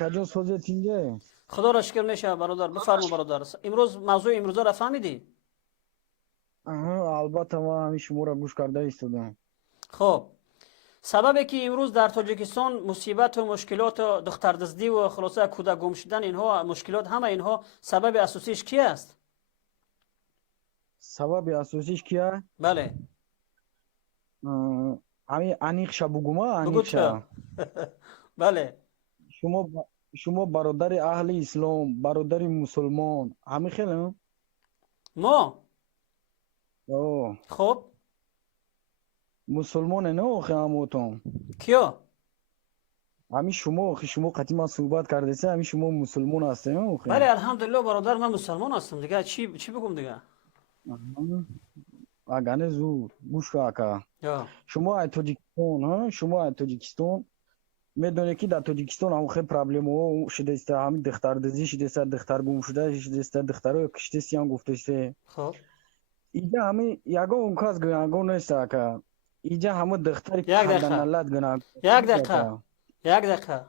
акаҷон созет инҷа. خدا را شکر میشه برادر. بفرما برادر. امروز موضوع امروز را فهمیدی؟ البته ما ҳамин шуморо гӯш карда истодам. خب سببی که امروز در تاجیکستان مصیبت و مشکلات و دختردزدی و خلاصه کودک گم شدن اینها مشکلات همه اینها سبب اساسیش کی است؟ Сабаби асосиш кия? بله ҳамин аниқша бугума, بگو аниқша. چه؟ بله шумо бародари аҳли ислом, бародари мусулмон, ҳамин хелем? ما О, خب мусулмоне не охи ҳамотон. کیا؟ ҳамин шумо охи шумо қати ман суҳбат кардасе, ҳамин шумо мусулмон ҳастем охи. بله الحمدلله برادر من مسلمان هستم دیگه چی بگم دیگه؟ агане зуд гӯш кун ака. یا шумо аз тоҷикистон, шумо аз тоҷикистон медонед ки дар тоҷикистон ҳам хеле проблемаҳо шудааст. ҳамин духтардазӣ шудааст, духтаргум шуда шудааст, духтаро киштааст ям гуфтааст. خب اینجا همه یگان کس گناهگار نیست که اینجا همه دختری یک دقیقه. خدمت گناه یک دقیقه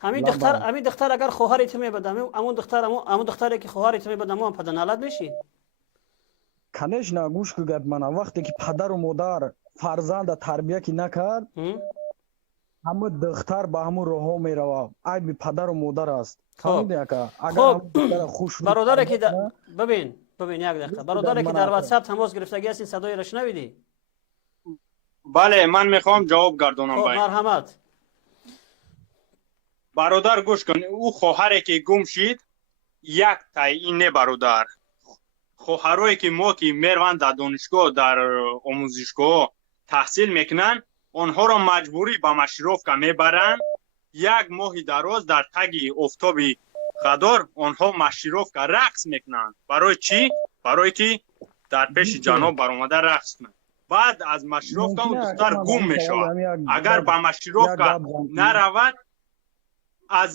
همین دختر اگر خواهرت میبده همون دختری که خواهرت میبده ما هم پدرنالد میشی؟ کنشنا گوش کن من وقتی که پدر و مادر فرزند تربیت کی نکرد همه دختر به همون راه میروه. عیب پدر و مادر است. فهمیدی که اگر خوش برادر که ببین یک دقیقه برادر که در واتساپ تماس گرفتگی هستین صدای را شنویدی؟ بله من میخوام جواب گردونم. خب مرحمت. برادر گوش کن، او خواهری که گم شد یک تعیین برادر خواهرایی که ما که میروند در دانشگاه در آموزشگاه تحصیل میکنن آنها را مجبوری به مشروفکا میبرن. یک ماه دراز در تگی افتابی خدار آنها مشروفکا رقص میکنن. برای چی؟ برای که در پیش جناب برآمده رقص کنن. بعد از مشروفکا اون دختر گم میشود. اگر به مشروفکا نرود از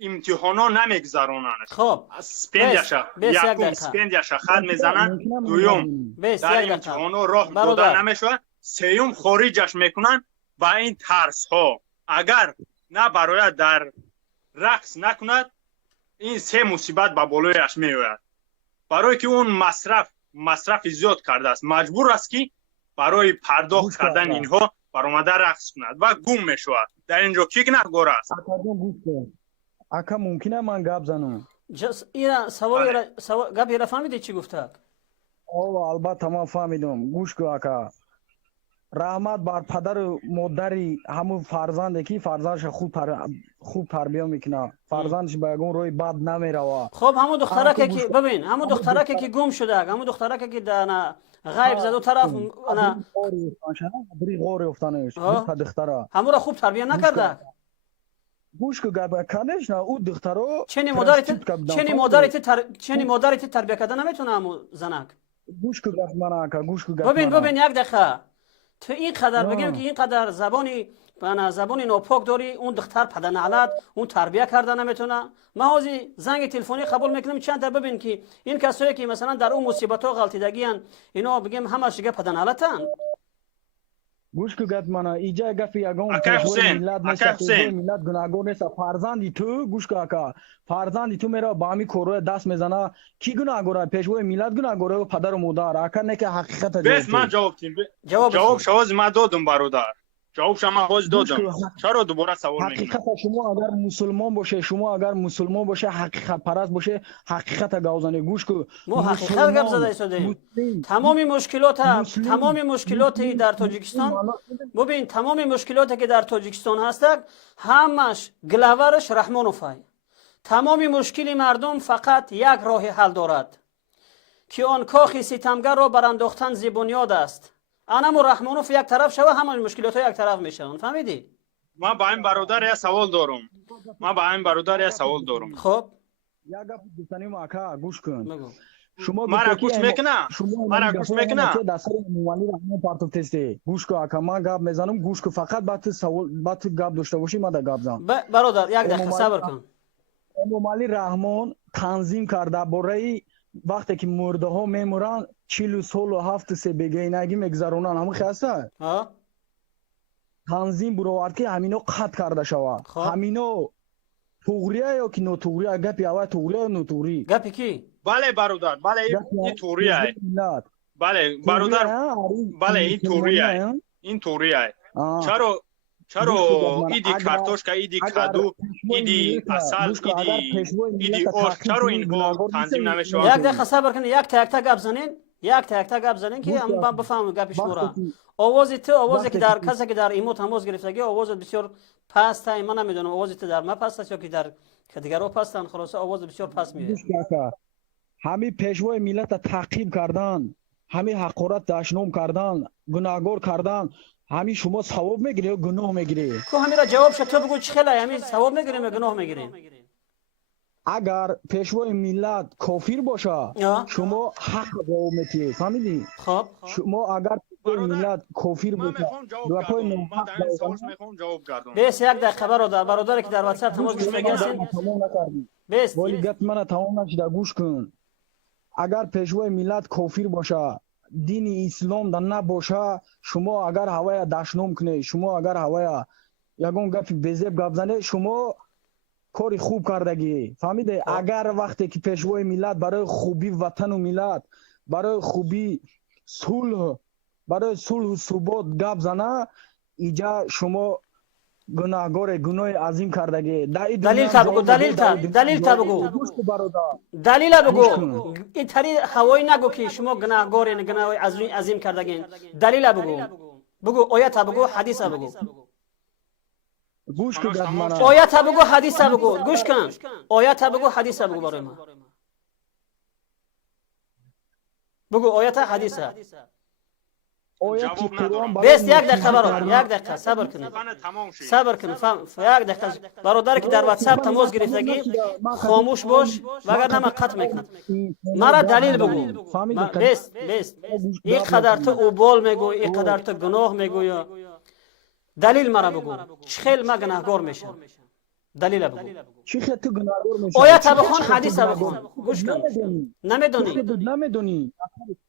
امتحانا نمیگذرانند. خب سپندیشا یکم سپندیشا خط میزنن، دوم در امتحانا راه دادن نمیشود، سیوم خارجش میکنن. با این ترس ها اگر نه برای در رقص نکند این سه مصیبت به بالایش میآید. برای که اون مصرف زیاد کرده است مجبور است که برای پرداخت کردن اینها برآمده رقص کند و گم میشود. در اینجا کی گناهگار است؟ اکا ممکنه من گپ زنم؟ اینا سوال گپی را فهمیدی چی گفته؟ البته من فهمیدم. گوش کن اکا. رحمت بر پدر و مادری همون فرزنده که فرزندش خوب تربیت میکنه، فرزندش به اون روی بد نمیروه. خب همون دخترک که ببین همون دخترک که گم شده، همون دخترک که در غیب زد و طرف انا بری غور افتانش دخترا همون را خوب تربیت نکرده. گوش که گپ کنش نه او دخترا چنی مادرت تربیت کردن نمیتونه همون زنک. گوش که گپ من گوش که گپ ببین یک دقیقه تو این قدر بگیم که این قدر زبانی ناپاک داری اون دختر پدرنالد اون تربیت کرده نمیتونه. محاضی زنگ تلفنی قبول میکنم چند تا ببین که این کسایی که مثلا در اون مصیبت ها غلطیدگی ان اینا بگیم همش دیگه پدرنالدن. گوش که گپ من اینجا گپ یگان میلاد گناهگار نیست. فرزندی تو گوش که اکا فرزندی تو میرا با همی کروه دست میزنه کی گناهگاره؟ پیشوای میلاد گناهگاره و پدر و مادر. اکا نه که حقیقت بس من جواب شواز من دادم برادر. جواب شما باز دادم. چرا دوباره سوال میکنید؟ حقیقت شما اگر مسلمان باشه حقیقت پرست باشه حقیقت گوزنه. گوش کو ما حقیقت گپ زده ایستادیم. تمام مشکلاتی در تاجیکستان ببین تمام مشکلاتی که در تاجیکستان هست همش گلاورش رحمانوفای. تمام مشکل مردم فقط یک راه حل دارد که آن کاخ ستمگر را برانداختن ز بنیاد است. انم و رحمانوف یک طرف شوه همه مشکلات ها یک طرف میشن. فهمیدی؟ من با این برادر یه سوال دارم. خب یک گپ دوستانیم اکا گوش کن. شما مرا گوش میکنه دستور موانی رحمان پارتو تسته. گوش کن اکا من گپ میزنم گوش کن فقط بعد گپ داشته باشی من گپ زنم. برادر یک دقیقه صبر کن. موانی رحمان تنظیم کرده برای وقتی که مرده ها میمورن 40 سال و 7 سه بگینگی میگذرونن همون خسته تنظیم برآورد که همینو قطع کرده شود. همینو توغریه یا که نوتوغریه گپی اول توغریه یا نوتوغری گپی کی بله برادر بله این توریه بله برادر بله این توریه این توریه چرا ایدی کارتوشکا ایدی کدو ایدی اصل ایدی اوش چرا این تنظیم نمیشه یک دقیقه صبر کنید یک تا گپ زنین یک تا گپ زنین که من بفهمم گپ شما را آواز تو آوازی که در کسی که در ایمو تماس گرفتگی آواز بسیار پست است من نمیدونم آواز تو در ما پست است یا که در که دیگرها پستن خلاص آواز بسیار پست میاد همه پیشوای ملت تعقیب کردن همه حقارت دشنام کردن گناهگار کردن همین شما ثواب میگیری یا گناه میگیری کو همین را جواب شد تو بگو چه خیلی همین ثواب میگیریم یا گناه میگیریم اگر پیشوای ملت کافر باشه شما حق جواب میدی فهمیدی خب شما اگر پیشوای ملت کافر باشه دوپای نه بس یک دقیقه برادر که در واتساپ تماس گرفته هستین بس ولی گپ من تمام نشده گوش کن اگر پیشوای ملت کافر باشه دین اسلام در نباشه شما اگر هوای دشنام کنی شما اگر هوای یگون گپ بزب گپ زنه شما کاری خوب کردگی فهمیده اگر وقتی که پیشوای ملت برای خوبی وطن و ملت برای خوبی صلح برای صلح و ثبات گپ زنه اینجا شما گناهگار گناه عظیم کردگی دلیل تا بگو دلیل بگو این طریق هوایی نگو که شما گناهگار گناه عظیم کردگین دلیل بگو آیت بگو حدیث بگو گوش کن آیت بگو حدیث بگو گوش کن آیت بگو حدیث بگو برای ما بگو آیت حدیث بس یک دقیقه برادر یک دقیقه صبر کن یک دقیقه برادر که در واتساپ تماس گرفتگی خاموش باش وگرنه من قطع میکنم مرا دلیل بگو بس این قدر تو اوبال میگوی این قدر تو گناه میگوی دلیل مرا بگو چخیل ما گناهگار میشم دلیل بگو چخیل تو گناهگار میشم آیت بخون حدیث بخون گوش کن نمیدونی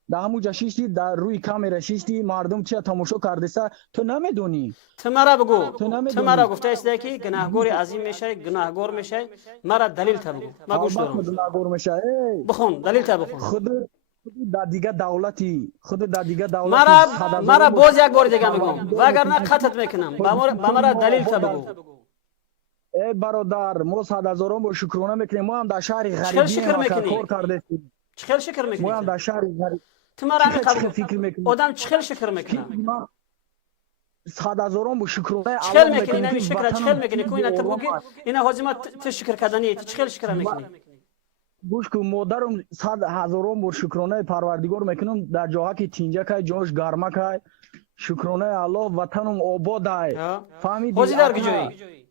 در همون جشیشتی در روی کامera شیشتی مردم چه تماشا کردسته تو نمیدونی تو مرا بگو تو مرا گفته است که گناهگار عظیم میشه گناهگار میشه مرا دلیل تا بگو ما گوش دارم گناهگار میشه بخون دلیل تا بخون خود در دیگه دولتی مرا باز یک بار دیگه میگم وگرنه قطعت میکنم با مرا دلیل تا بگو ای برادر ما 100,000 با شکرانه میکنیم ما هم در شهر غریبی کار کرده چخیل شکر میکنی ما هم در شهر غریب تو مرا آدم چخیل شکر میکنه 100,000 با شکرانه چخیل میکنی نمی شکر چخیل میکنی کو اینا تو بگو اینا هازم تو شکر کردنی چخیل شکر میکنی گوش کن مادرم 100,000 با شکرانه پروردگار میکنم در جاها که تینجا که جاش گرما که شکرانه الله وطنم آباد ای فهمیدی هازی در کجایی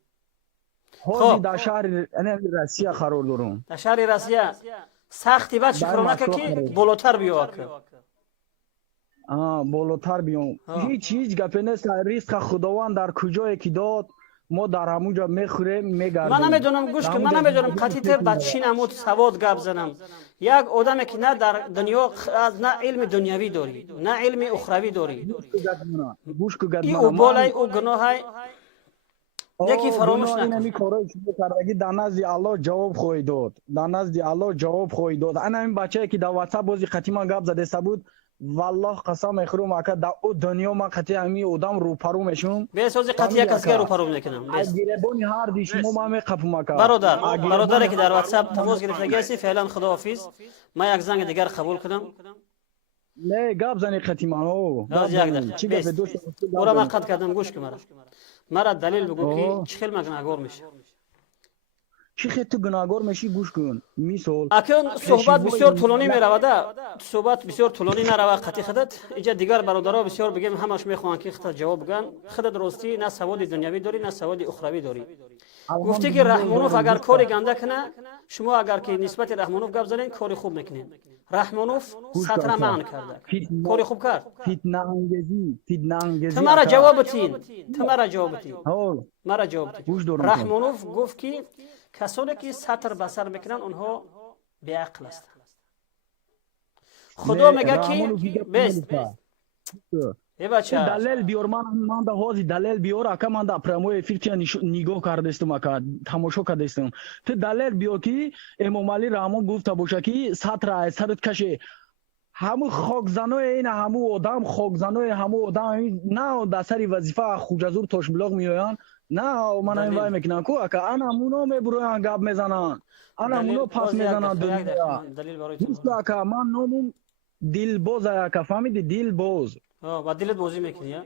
هازی در شهر روسیه قرار دارم در شهر روسیه سختی بعد شکرانه که بالاتر بیا که بالاتر بیام هیچ گپ نیست ریسک خداوند در کجایی که داد ما در همونجا میخوریم میگردیم من نمیدونم گوش کن من نمیدونم قطعیت بچی نمود سواد گپ زنم یک آدم که نه در دنیا نه علم دنیوی داری نه علم اخروی داری گوش کن این او بالای او گناه یکی فراموش نکن این کارای شما کردگی در نزد الله جواب خواهی داد در نزد الله جواب خواهی داد انا این بچه‌ای که در واتساپ بازی قطعی گپ زده بود والله قسم میخورم اکا در او دنیا ما قطعی همی آدم رو پرو میشم بس از قطعی کس رو پرو میکنم بس گیربونی هر دی شما ما میقفم اکا برادر که در واتساپ تماس گرفته هستی فعلا خداحافظ ما یک زنگ دیگر قبول کنم نه گپ زنی قطعی منو چی گپ دوست برا ما قد کردم گوش کن مرا دلیل بگو که چخیل ما گناهگار میشه چخیل تو گناهگار میشی گوش کن مثال اکنون صحبت بسیار طولانی میرود صحبت بسیار طولانی نرود قطعی خودت اینجا دیگر برادرها بسیار بگیم همش میخوان که خودت جواب بگن خودت راستی نه سواد دنیوی داری نه سواد اخروی داری گفتی که رحمانوف اگر کاری گنده کنه شما اگر که نسبت رحمانوف گپ زنین کاری خوب میکنین رحمانوف سطر معنی کرده کاری خوب کرد فتنه انگیزی تو مرا جواب بتین رحمانوف گفت که کسانی که سطر بسر میکنن اونها بی عقل هستند خدا میگه که بس دلیل بیار من دا هازی دلیل بیار اکا من دا پرموی فیرچیا نگاه کردستم اکا تماشا کردستم تو دلیل بیار که امام علی رحمان گفت باشه که سطر سرت کشه همو خاک زنای این همو آدم خاک زنای همو آدم نه در سری وظیفه خوجزور تاش بلاغ میآیند نه من این وای میکنم که اکا انا همونو میبروین گاب میزنن انا همونو پس میزنن دنیا دوست اکا من نامم دلباز اکا فهمیدی دلباز با دلت بازی میکنی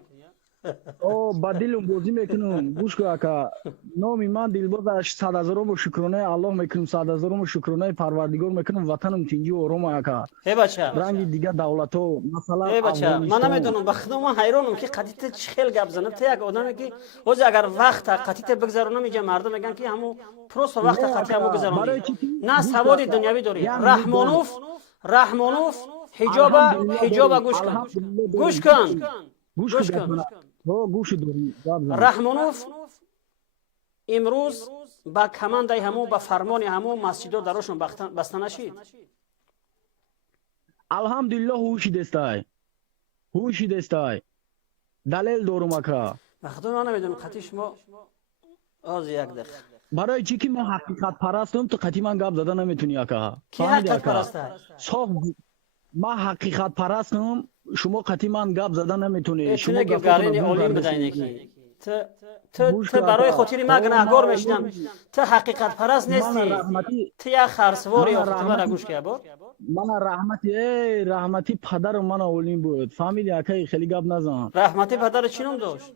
با دلم بازی میکنم گوش کن اکا نامی من دلباز 100,000 شکرانه الله میکنم 100,000 شکرانه پروردگار میکنم وطنم تینجی آرام اکا رنگ دیگه دولتو مثلا من نمیدونم بخدا من حیرانم که قطیت چه خیلی گپ زنه تو یک آدمی که روز اگر وقت قطیت بگذرونم اینجا مردم میگن که همو پروس وقت قطیت همو گذرونم نه سواد دنیوی داری رحمانوف حجاب گوش کن رحمانوف امروز با کمانده همو با فرمان همو مسجد دراشون بسته نشید الحمدلله هوشی دستای دلیل دارم اکا بخدا من نمیدونم قطعی شما آز یک دقیقه برای چی که من حقیقت پرستم تو قطعی من گپ زده نمیتونی اکا کی حقیقت پرسته من حقیقت پرستم شما قطعی من گپ زده نمیتونی شما گفتگو اولین بدین کی تو برای خاطر ما گناهگار میشدم تو حقیقت پرست نیستی تو یا خرسواری یا خطبه را گوش که با من رحمتی پدر من اولین بود فهمیدی اکای خیلی گپ نزن رحمتی پدر چی نام داشت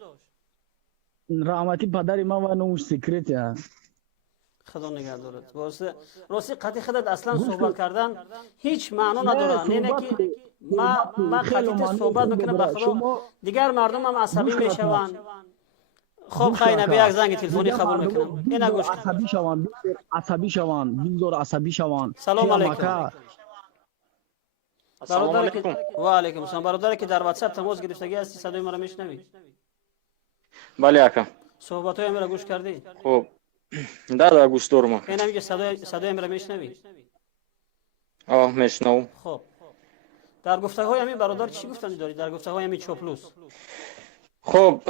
رحمتی پدر من و نوش سیکرت یا خدا نگه دارد راستی قطعی خودت اصلا صحبت کردن هیچ معنا نداره نه که ما قطعی صحبت میکنم بخدا دیگر مردم هم عصبی میشوند خب خیلی نبی یک زنگ تلفنی قبول میکنم اینا گوش کن عصبی شوند سلام علیکم و علیکم السلام برادر که در واتساپ تماس گرفتگی هستی صدای مرا میشنوی بله اکا صحبتای مرا گوش کردی خب دا گوش دارم اینا میگه صدای مرا میشنوی میشنوم خب در گفتگوهای همین برادر چی گفتن داری در گفتگوهای همین چوپلوس خب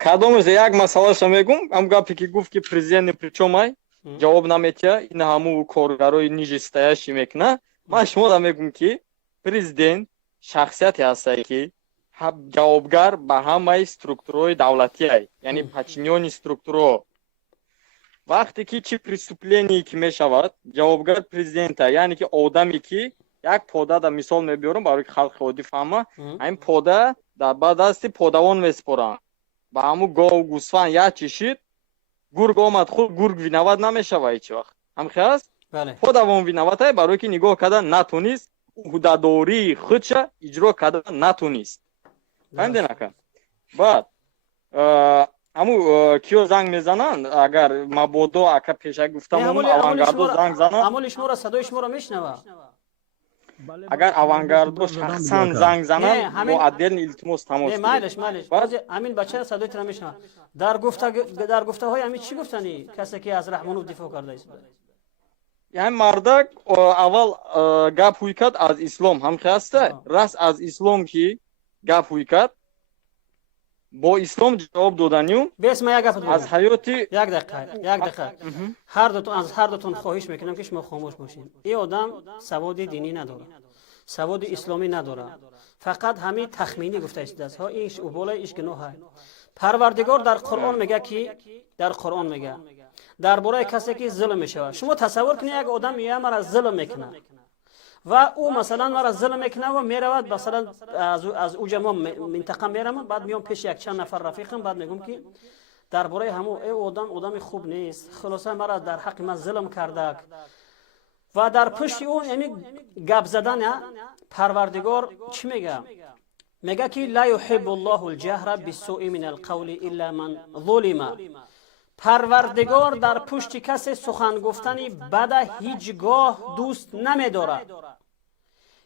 کدومش یک مسئله میگم ام گپی که گفت که президент причёмай جواب نمیده این همو کارگرای نیج стоящий میکنه من شما میگم که президент شخصیتی هستی که جوابگر به همه استруктурой دولتی یعنی подчинённый структура وقتی که چی преступление که میشود جوابگر президент یعنی که آدمی که یک پوده در مثال میبرم برای خلق خودی فهمه این پوده در بعد دستی پودوان میسپرن با همو گاو گوسفند یا چشید گرگ آمد خود گرگ وینود نمیشود هیچ وقت هم خیست پودوان وینود های برای که نگاه کردن نتونیست هوداداری خودش اجرا کردن نتونیست فهمده نکن بعد همو کیو زنگ میزنن اگر مبادا اکا پیشه گفتم اوانگاردو زنگ زنن امولی شما را صدای شما را میشنوه اگر اوانگاردو شخصا زنگ زنن با عدل التماس تماس نه مالش همین بچه صدای تر میشنوه در گفتگوهای همین چی گفتنی کسی که از رحمانوف دفاع کرده است یعنی مردک اول گپ ہوئی کرد از اسلام هم خواسته راست از اسلام کی گپ ہوئی کرد با اسلام جواب دادنیو بس ما یک گپ از حیاتی یک دقیقه هر دوتون خواهش میکنم که شما خاموش باشین این آدم سواد دینی نداره سواد اسلامی نداره فقط همین تخمینی گفته است ها ایش و بالای ایش گناه پروردگار در قرآن میگه درباره کسی که ظلم میشه شما تصور کنید یک آدم میگه مرا ظلم میکنه و او مثلا مرا ظلم میکنه و میرود مثلا از او جمع منطقه میرم بعد میام پیش یک چند نفر رفیقم بعد میگم که درباره همو ای آدم خوب نیست خلاصه مرا در حق من ظلم کرده و در پشت اون یعنی گپ زدن پروردگار چی میگه میگه که لا يحب الله الجهر بالسوء من القول الا من ظلم پروردگار در پشت کسی سخن گفتنی بد هیچگاه دوست نمیداره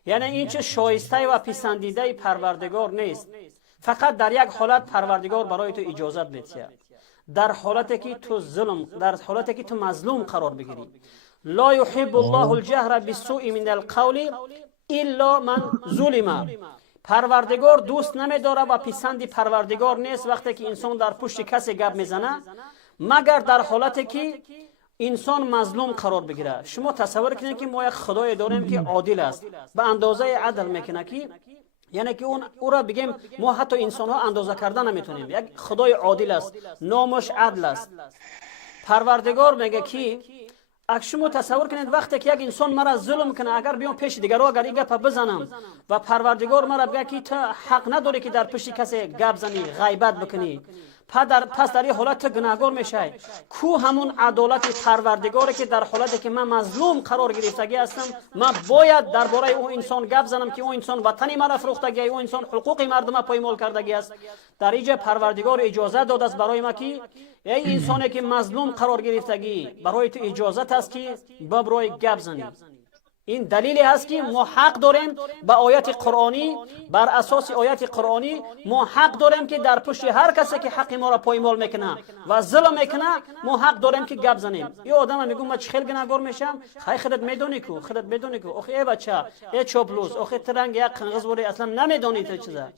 یعنی این چه شایسته و پسندیده پروردگار نیست فقط در یک حالت پروردگار برای تو اجازت میده در حالتی که تو مظلوم قرار بگیری لا يحب الله الجهر بالسوء من القول الا من ظلم پروردگار دوست نمیداره و پسند پروردگار نیست وقتی که انسان در پشت کسی گپ میزنه، مگر در حالتی که انسان مظلوم قرار بگیره. شما تصور کنید که ما یک خدای داریم که عادل است، به اندازه عدل میکنه، که یعنی که او را بگیم ما حتی انسان ها اندازه کردن نمیتونیم. یک خدای عادل است، نامش عدل است. پروردگار میگه که اگه شما تصور کنید وقتی که یک انسان مرا ظلم کنه، اگر بیام پیش دیگرها اگر این گپ بزنم و پروردگار مرا بگه که تو حق نداری که در پشت کسی گپ زنی، غیبت بکنی، پس در این حالت گناهگار میشه. کو همون عدالت پروردگاره که در حالتی که من مظلوم قرار گرفتگی هستم، من باید درباره اون انسان گپ زنم که اون انسان وطنی مرا فروختگی، اون انسان حقوق مردم پایمال کردگی است. در اینجا پروردگار اجازه داده است برای ما که ای انسانی که مظلوم قرار گرفتگی، برای تو اجازت است که برای گپ زنی. این دلیلی هست که ما حق داریم با آیات قرآنی، بر اساس آیات قرآنی ما حق داریم که در پشت هر کسی که حق ما را پایمال میکنه و ظلم میکنه، ما حق داریم که گپ زنیم. یه آدم میگه من چه خیلی گناهگار میشم، خودت میدونی کو، آخه ای بچه، ای چوبلوس، آخه ترنگ یک قنغز بوری اصلا نمیدونی تو چیزه.